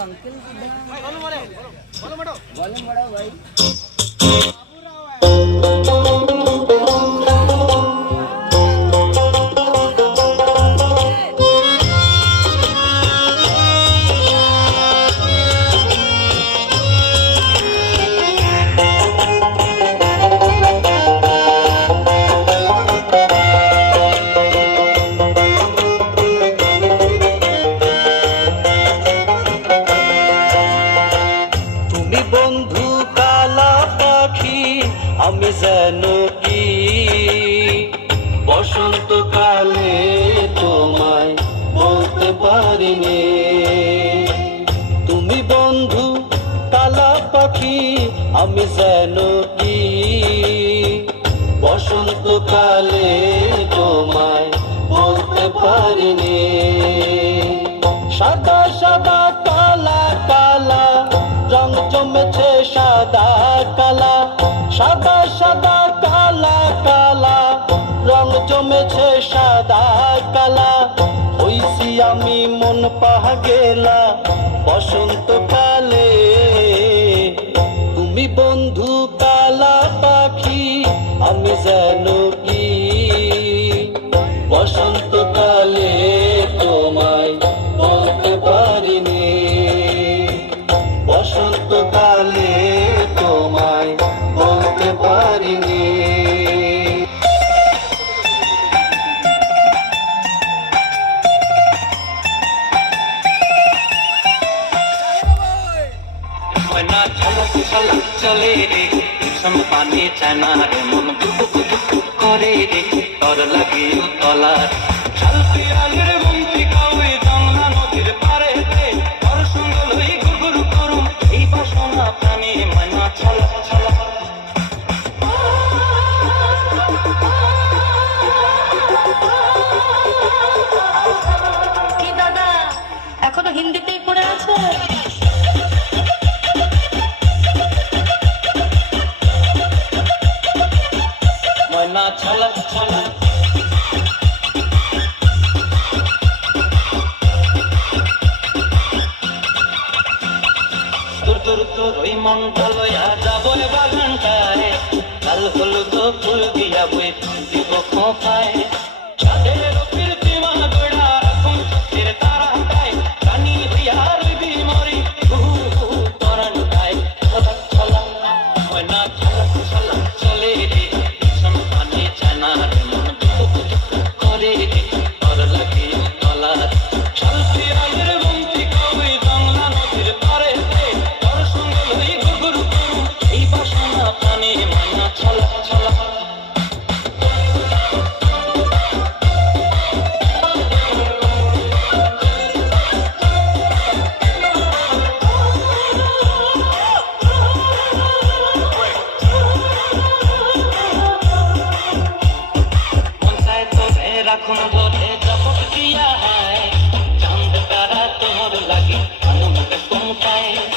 Uncle volume बढ़ाओ भाई। বন্ধু কালা পাখি আমি যেন কি বসন্তকালে তোমায় বলতে পারিনি। তুমি বন্ধু কালা পাখি আমি যেন কি বসন্তকালে তোমায় বলতে পারিনি। সাদা সাদা কালা কালা রং জমেছে সাদা কালা, সাদা সাদা কালা কালা রং জমেছে সাদা কালা। হইছি আমি মন পাহা গেলা বসন্তকালে। তুমি বন্ধু কালা পাখি আমি যেন কি বসন্তকালে তোমায় বলতে পারিনি। বসন্তকালে তোমায় বলতে পারিনি। ময়না ঝলক ঝলক চলে রে ভীষণ পানি চায়না রে মন দুক দুক করে রে তর লাগে তলা শাল পিয়ালের বন্তি কাউয়ে যমুনা নদীর পারে রে তর সঙ্গ লই গুরগুর করুম এই বাসনা প্রাণী ময়না ঝলক ঝলক। কি দাদা এখনো হিন্দিতেই পড়ে আছে? ময়না ঝলক ঝলক দূর দূর তোর ওই মনটা লয়া যাবো বাগানটায়, লাল হলুদ ফুল দিয়া বই দিব খোঁপায়। চাঁদের কীর্তিমা গোড়া রাখুন চোখের তারাটায়, রানী হইয়া রইবি মরি হু হু তরানটায়। ঝলক ঝলক ময়না ঝলক ঝলক চলে রে ভীষণ পানি চায়না রে মন দুক দুক করে রে তর লাগে তলা শাল পিয়ালের বন্তি কাউয়ে যমুনা নদীর পারে রে তর সঙ্গ লই গুরগুর করুম এই বাসনা প্রাণী ময়না ঝলক ঝলক। রাখুন ধরে জপক দিয়া হয় চাঁদ তারা তোর লাগে আনন্দ কোনটায়।